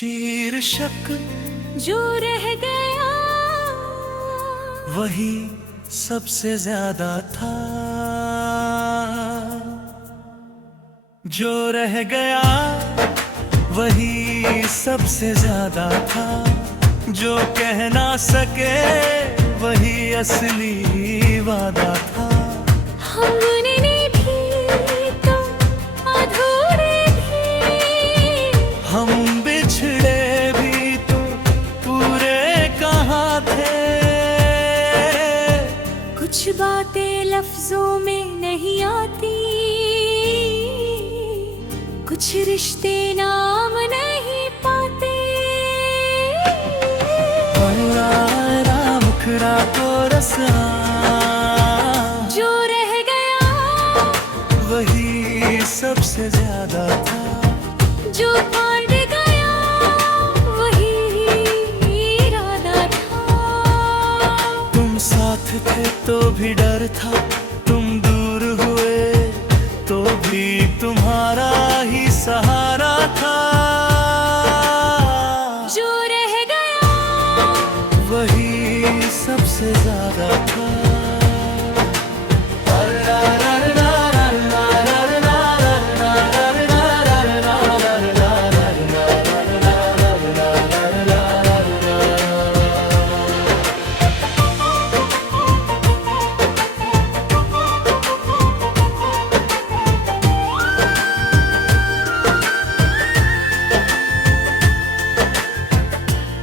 शीर्षक जो रह गया वही सबसे ज्यादा था। जो रह गया वही सबसे ज्यादा था। जो कह ना सके वही असली वादा था। हमने भी तो अधूरे थे, हम बिछड़े भी तो पूरे कहाँ थे। कुछ बातें लफ्जों में नहीं आती, कुछ रिश्ते नाम नहीं पाते। मुखरा को रसा जो रह गया वही सबसे ज्यादा था। जो पाट गया वही इरादा था। तुम साथ थे तो भी डर था, तुम दूर हुए तो भी तुम्हारा ही सहारा था। जो रह गया वही सबसे ज्यादा था।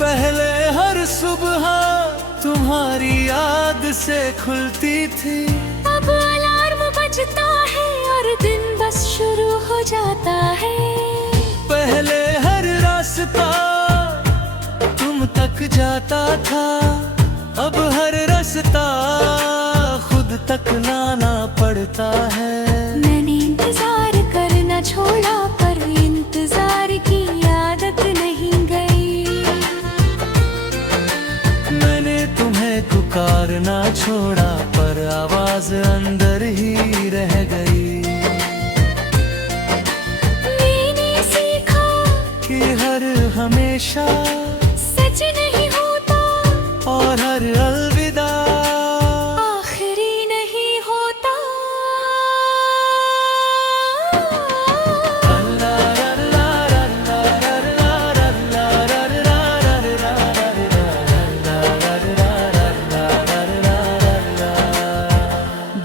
पहले हर सुबह तुम्हारी याद से खुलती थी। अब अलार्म बजता है और दिन बस शुरू हो जाता है। पहले हर रास्ता तुम तक जाता था, अब हर रास्ता खुद तक लाना पड़ता है। मैंने इंतजार करना छोड़ा पर इंतजार की आदत नहीं गई। मैंने तुम्हें पुकारना छोड़ा पर आवाज अंदर ही रह गई। मैंने सीखा कि हर हमेशा सच नहीं होता और हर अलविदा आखिरी नहीं होता।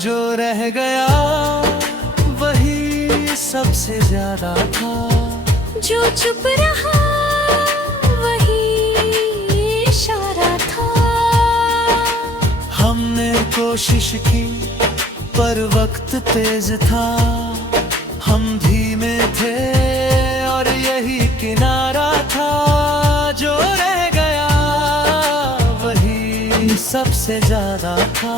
जो रह गया वही सबसे ज्यादा था। जो चुप रहा वही इशारा था। हमने कोशिश की पर वक्त तेज था। हम धीमे थे और यही किनारा था। जो रह गया वही सबसे ज्यादा था।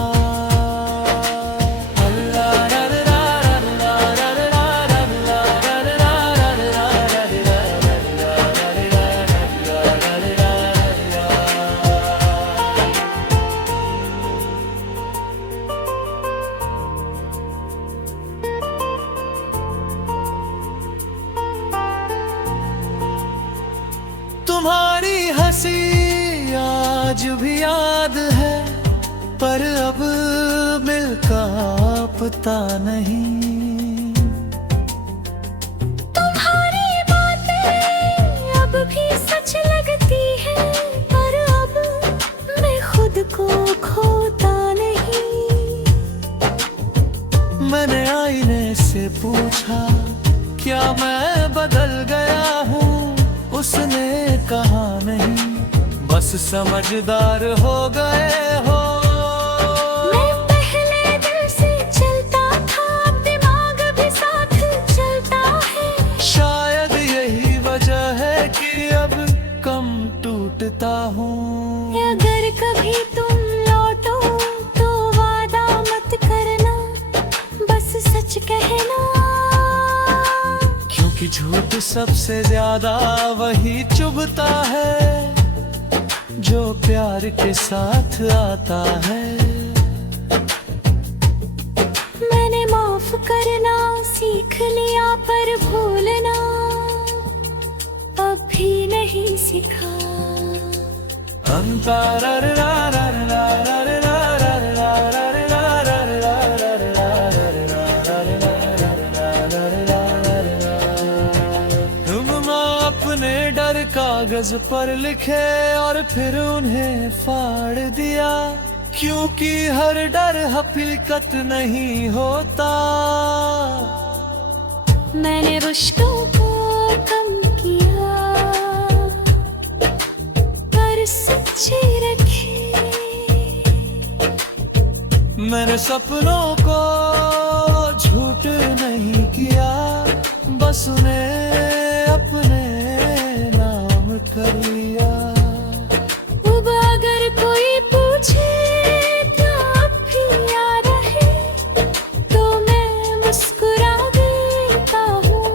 तुम्हारी हंसी आज भी याद है पर अब मिलका पता नहीं। तुम्हारी बातें अब भी सच लगती है पर अब मैं खुद को खोता नहीं। मैंने आईने से पूछा क्या मैं बदल गया हूँ। उसने कहा नहीं बस समझदार हो गए हो। मैं पहले दिल से चलता था, अब दिमाग भी साथ चलता है। शायद यही वजह है कि अब कम टूटता हूँ। अगर कभी तुम लौटो तो वादा मत करना, बस सच कहना। क्योंकि झूठ सबसे ज्यादा वही चुभता है जो प्यार के साथ आता है। मैंने माफ करना सीख लिया पर भूलना अब भी नहीं। नहीं सिखा। तुम अपने डर कागज पर लिखे और फिर उन्हें फाड़ दिया, क्योंकि हर डर हकीकत नहीं होता। मैंने रिश्तों को कम किया पर सच्चे रखे। मैंने सपनों को झूठ नहीं किया, बस उन्हें अपने नाम कर लिया। अब अगर कोई पूछे क्या अब भी याद है, तो मैं मुस्कुरा देता हूँ,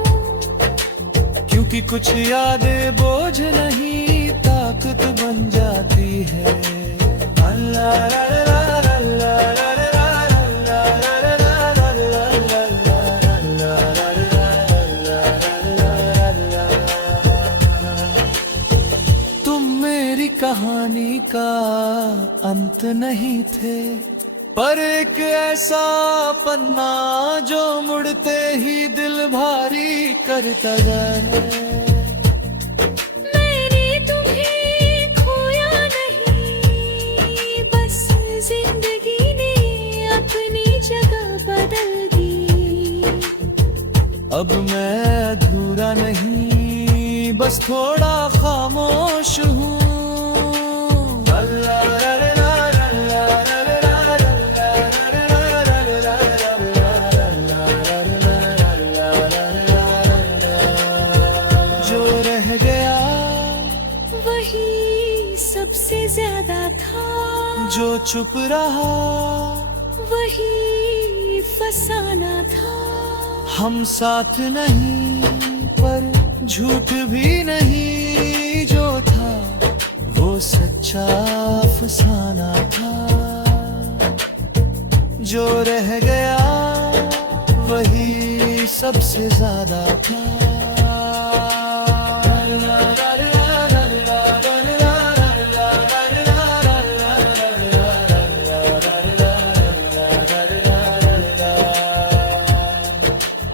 क्योंकि कुछ यादें बोझ नहीं ताकत बन जाती है। अल्लाह कहानी का अंत नहीं थे, पर एक ऐसा पन्ना जो मुड़ते ही दिल भारी करता गया। मैंने तुम्हें खोया नहीं, बस जिंदगी ने अपनी जगह बदल दी। अब मैं अधूरा नहीं, बस थोड़ा खामोश हूँ। जो रह गया वही सबसे ज्यादा था, जो चुप रहा वही फसाना था। हम साथ नहीं पर झूठ भी नहीं, जो था वो सच्चा फसाना था। जो रह गया वही सबसे ज्यादा था।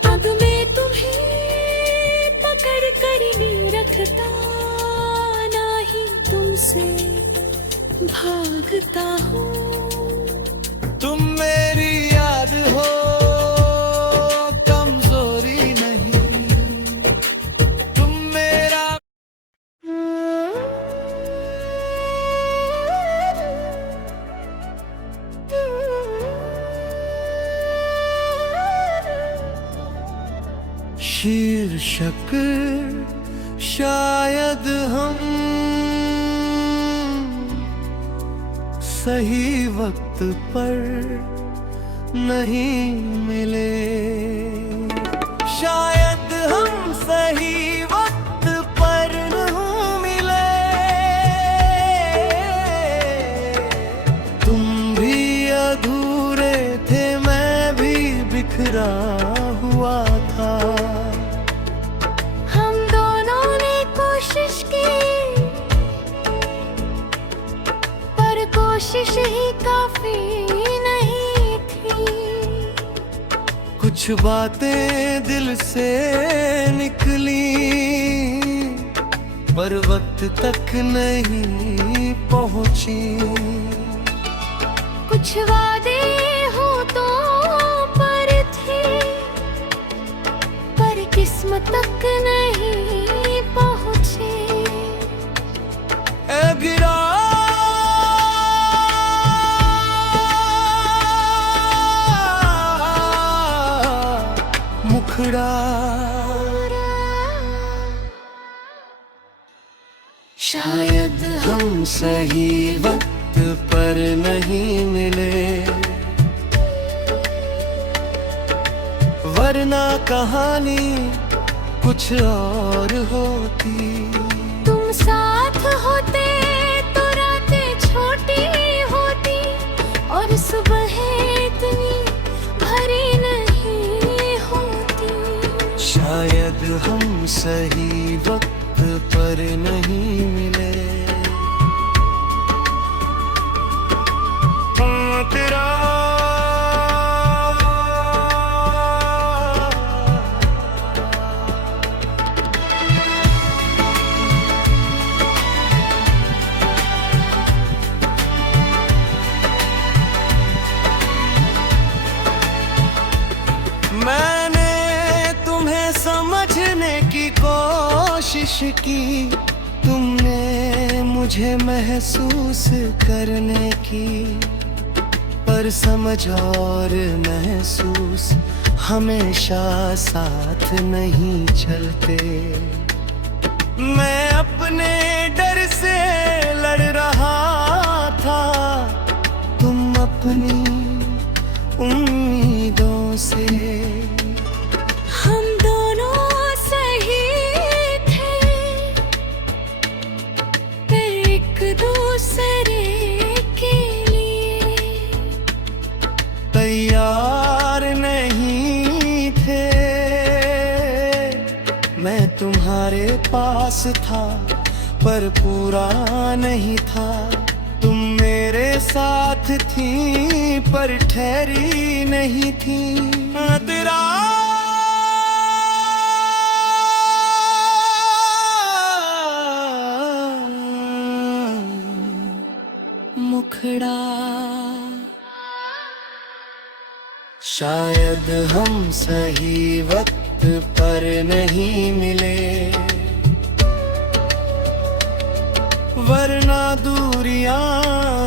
अब मैं तुम्हें पकड़ कर नहीं रखता, ना ही तुमसे भागता हूँ। तुम मेरी याद हो, कमजोरी नहीं, तुम मेरा। शीर्षक शायद हम सही वक्त पर नहीं मिले, शायद हम सही वक्त पर नहीं मिले। तुम भी अधूरे थे, मैं भी बिखरा हुआ था। हम दोनों ने कोशिश की, पर कोशिश ही काफी नहीं थी। कुछ बातें दिल से निकली, पर वक्त तक नहीं पहुंची। कुछ वादे हो तो पर थे, पर किस्मत तक नहीं पहुंचे। ए गिरा मुखड़ा, शायद हम सही वक्त पर नहीं मिले, वरना कहानी कुछ और होती। तुम साथ होते तो रातें छोटी होती, और सुबह इतनी भरी नहीं होती। शायद हम सही वक्त पर नहीं आशिकी तुमने मुझे महसूस करने की, पर समझ और महसूस हमेशा साथ नहीं चलते। मैं अपने डर से लड़ रहा था, तुम अपनी उम्मीदों से। हम दोनों सही थे, पर एक दूसरे के लिए तैयार नहीं थे। मैं तुम्हारे पास था पर पूरा नहीं था, तुम मेरे साथ थी पर ठहरी नहीं थी। तेरा मुखड़ा, शायद हम सही वक्त पर नहीं मिले, वरना दूरियां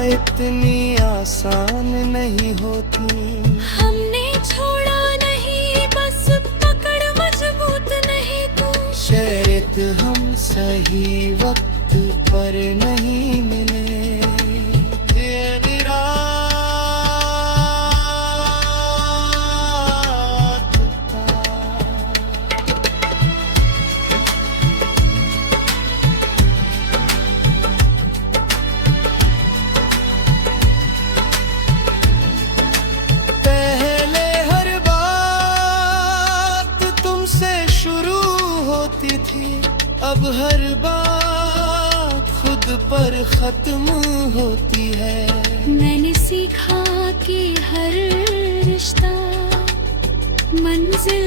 इतनी आसान नहीं होती। हमने छोड़ा नहीं, बस पकड़ मजबूत नहीं तू। शायद हम सही वक्त पर नहीं मिले। ये निराश थी, अब हर बात खुद पर खत्म होती है। मैंने सीखा कि हर रिश्ता मंजिल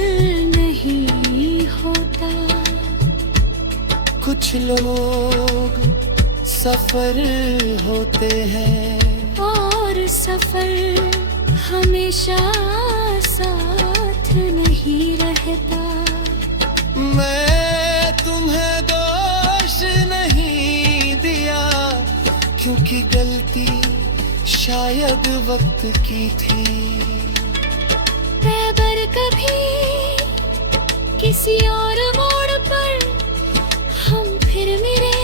नहीं होता। कुछ लोग सफर होते हैं और सफर हमेशा साथ नहीं रहता। मैं तुम्हें दोष नहीं दिया, क्योंकि गलती शायद वक्त की थी। अगर कभी किसी और मोड़ पर हम फिर मिले,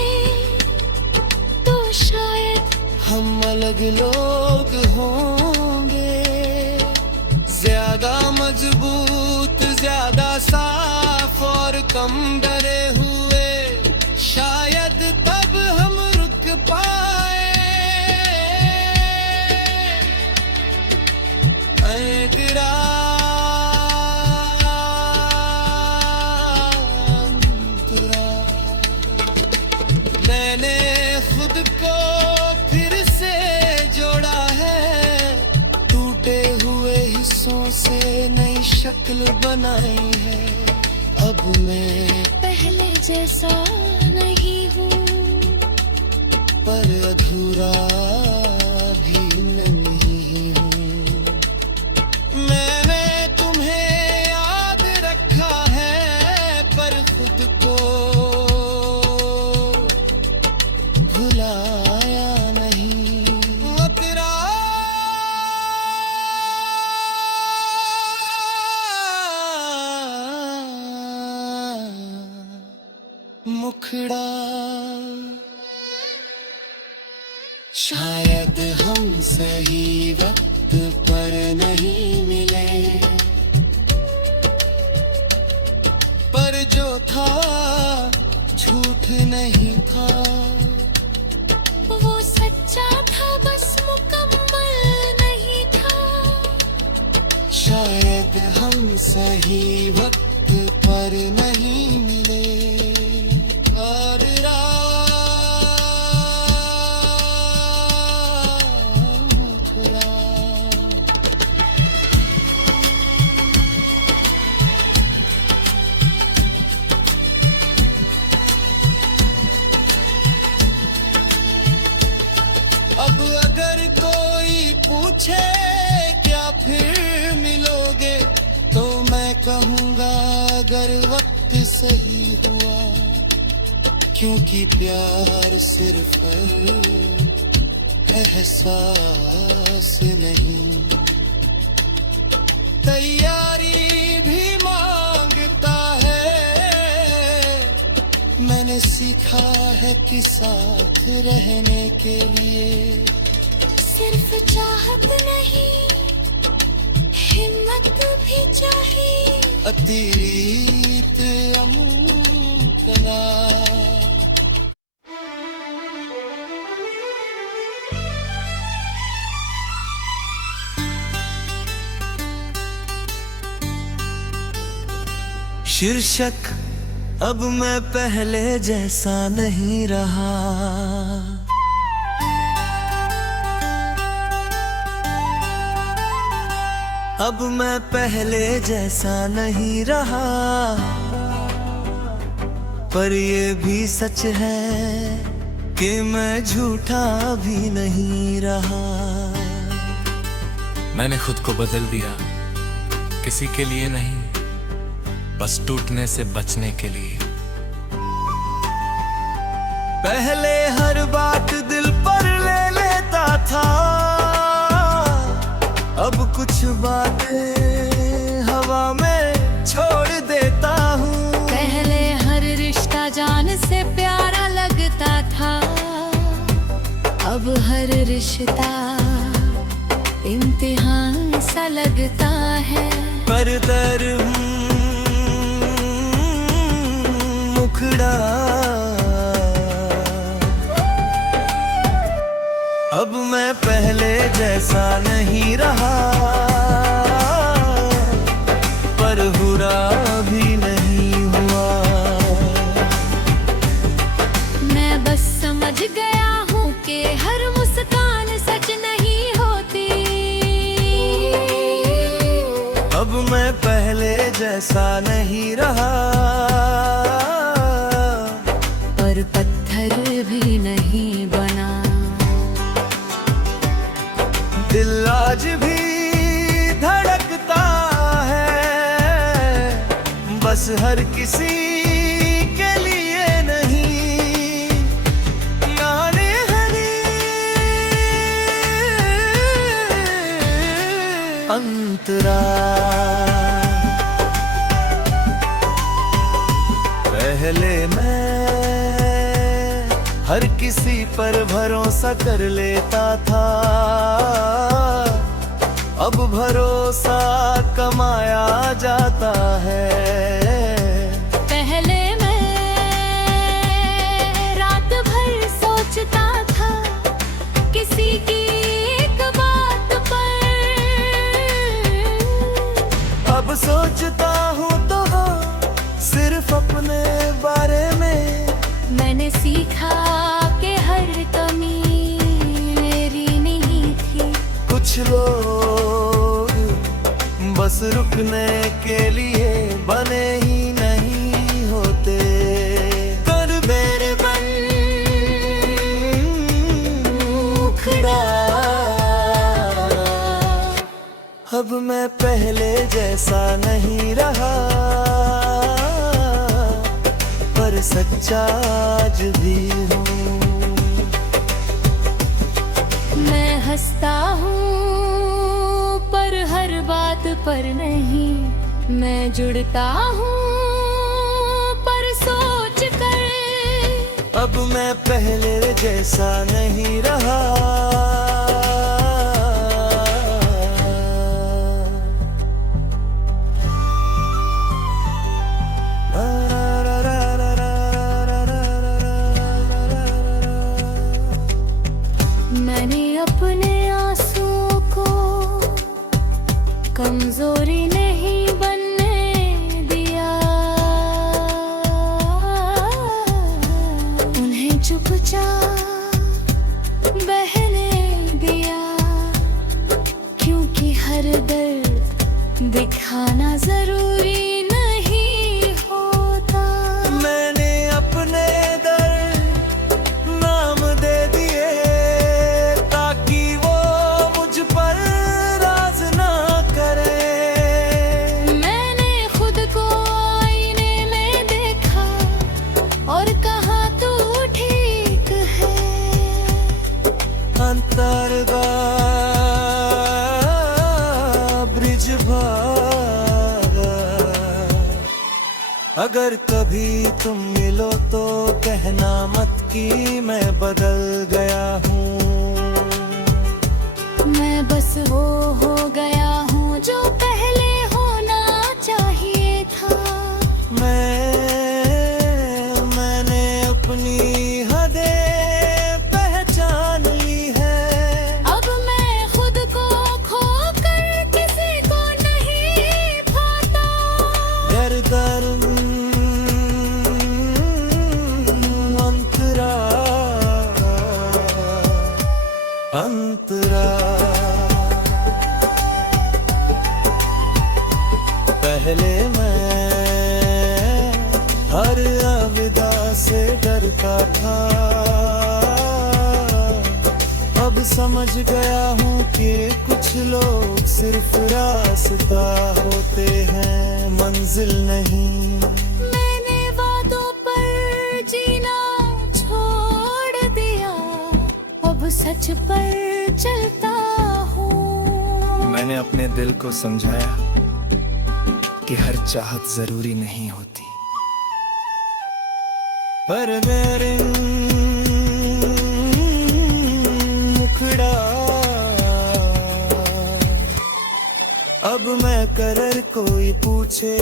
तो शायद हम अलग लोग होंगे, ज्यादा मजबूत, ज्यादा साफ और कम डरे हुए। शायद तब हम रुक पाए। तेरा मैंने खुद को फिर से जोड़ा है, टूटे हुए हिस्सों से नई शक्ल बनाई है। अब मैं पहले जैसा नहीं हूँ, पर अधूरा भी नहीं हूँ। मैंने तुम्हें याद रखा है, पर खुद को भुलाया नहीं। वो तेरा मुखड़ा, शायद हम सही वक्त पर नहीं मिले, पर जो था झूठ नहीं था। वो सच्चा था, बस मुकम्मल नहीं था। शायद हम सही वक्त पर नहीं मिले, और मुखड़ा। अब अगर कोई पूछे क्या फिर मिलोगे, तो मैं कहूँगा अगर वक्त सही हुआ क्योंकि प्यार सिर्फ एहसास नहीं, तैयारी भी मांगता है। मैंने सीखा है कि साथ रहने के लिए सिर्फ चाहत नहीं, हिम्मत भी चाहिए। अतीत अमूतना। शीर्षक अब मैं पहले जैसा नहीं रहा। अब मैं पहले जैसा नहीं रहा, पर ये भी सच है कि मैं झूठा भी नहीं रहा। मैंने खुद को बदल दिया, किसी के लिए नहीं, बस टूटने से बचने के लिए। पहले हर बात दिल पर ले लेता था, अब कुछ बातें हवा में छोड़ देता हूँ। पहले हर रिश्ता जान से प्यारा लगता था, अब हर रिश्ता इम्तिहान सा लगता है। पर दर मुखड़ा अब मैं पहले जैसा नहीं रहा, पर बुरा भी नहीं हुआ। मैं बस समझ गया हूँ कि हर मुस्कान सच नहीं होती। अब मैं पहले जैसा नहीं रहा, पर पत्थर भी नहीं बना। दिल आज भी धड़कता है, बस हर किसी के लिए नहीं। यानी हरी अंतरा। पहले मैं हर किसी पर भरोसा कर लेता था, अब भरोसा कमाया जाता है। पहले मैं रात भर सोचता था किसी की एक बात पर, अब सोचता हूँ तो सिर्फ अपने बारे में। मैंने सीखा कि हर कमी मेरी नहीं थी। कुछ लोग बस रुकने के लिए बने ही नहीं होते। कर मेरे बन मुखड़ा। अब मैं पहले जैसा नहीं रहा, पर सच्चा आज भी हूँ। मैं हंसता हूँ पर हर बात पर नहीं, मैं जुड़ता हूँ पर सोच कर। अब मैं पहले जैसा नहीं रहा, मैंने अपने आंसुओं को कमजोरी नहीं बनने दिया, उन्हें चुपचाप बहने दिया। क्योंकि हर दर्द दिखाना जरूरी नहीं होता। मैंने अपने दर्द नाम दे दिए, ताकि वो मुझ पर राज ना करे। मैंने खुद को आईने में देखा और कहा तू अगर कभी तुम मिलो तो कहना मत कि मैं बदल गया हूँ। मैं बस वो हो गया हूँ जो पहले होना चाहिए था। मैंने अपनी हदें पहचान ली है। अब मैं खुद को खोकर किसी को नहीं पाता। दर दर अंतरा पहले मैं हर अलविदा से डरता था। अब समझ गया हूँ कि कुछ लोग सिर्फ रास्ता होते हैं, मंजिल नहीं। मैंने वादों पर जीना छोड़ दिया, अब सच पर चलता हूँ। मैंने अपने दिल को समझाया कि हर चाहत जरूरी नहीं होती, पर मेरे मुखड़ा अब मैं करर कोई पूछे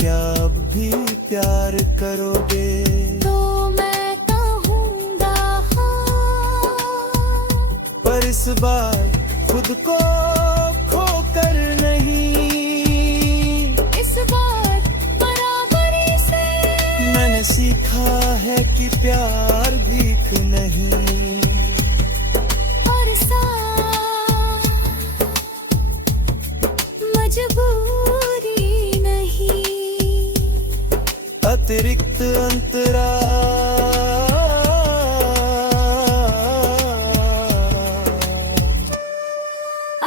क्या अब भी प्यार करोगे, तो मैं कहूँगा हाँ। पर इस बार खुद को खो कर नहीं, इस बार बराबरी से मैंने सीखा है कि प्यार भीख नहीं। और साथ मजबूरी नहीं। अतिरिक्त अंतरा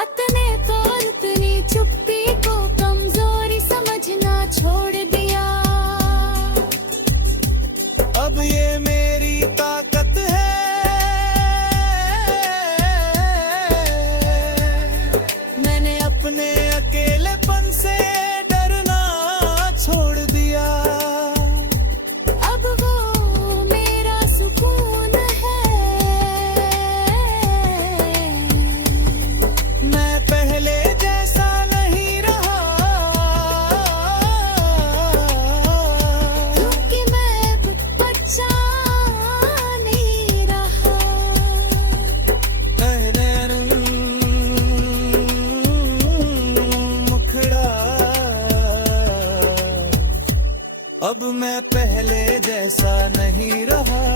अतने तो उतनी चुप्पी को कमजोरी समझना छोड़ दिया। अब ये मेरी ताकत है, मैंने अपने अकेलेपन से डरना छोड़ दिया। अब वो मेरा सुकून है। मैं पहले जैसा नहीं रहा, क्योंकि मैं अब बच्चा नहीं रहा। मुखड़ा अब मैं पहले जैसा नहीं रहा।